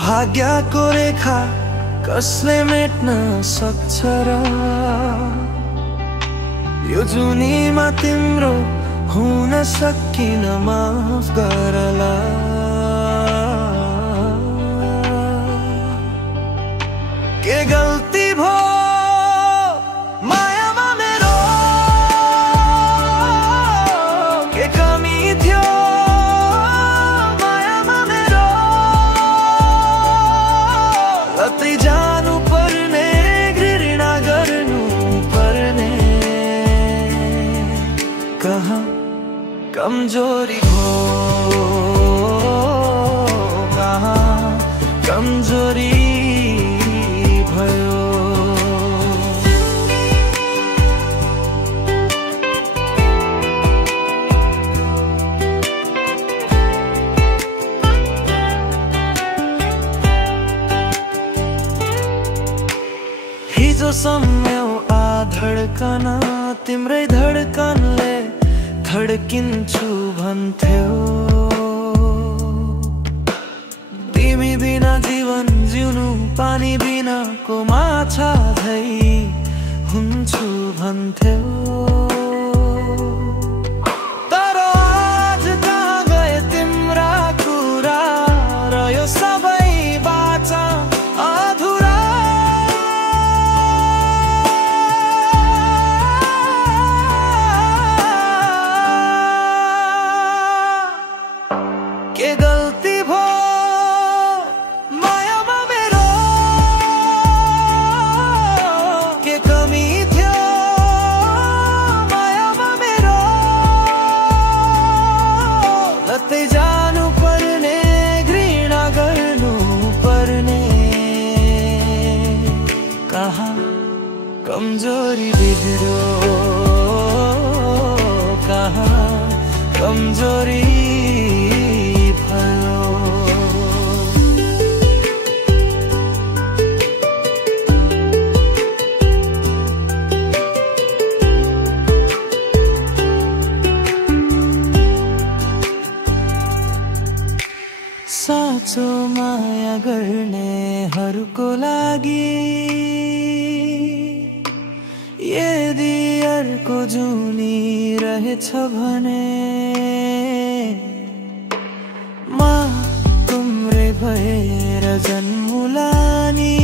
भाग्यको रेखा कसले मेट्न सक्छ र यो जुनीमा तिम्रो हुन सकिन माफ गरला। के गल्ती भो मायामा मेरो, के कमी थियो मायामा मेरो, कतै जानु पर्ने घृणा गर्नु पर्ने, कहाँ कमजोरी हो, कहाँ कमजोरी भयो। हिजो सम्यौ आ धड्कन, तिम्रै धड्कनले धड्किन्छु भन्थ्यौ। तिमी बिना जीवन जिउनु पानी बिनाको माछा झै हुन्छु भन्थ्यौ। तर आज कहाँ गए तिम्रा कुरा र यो सबै बाचा अधुरा। के गल्ती भो मायामा मेरो, के कमी थियो मायामा मेरो, कतै जानु पर्ने घृणा गर्नु पर्ने, कहाँ कमजोरी बिग्रो, कहाँ कमजोरी भयो। साँचो माया गर्नेहरूको लागि यदि अर्को जुनी रहेछ भने म तुम्रै भएर जन्मुला नि।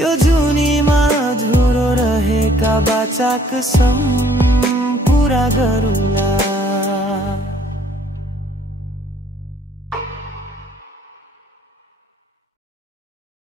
यो जुनीमा अधुरो रहेका बाचा कसम पुरा गरौँला।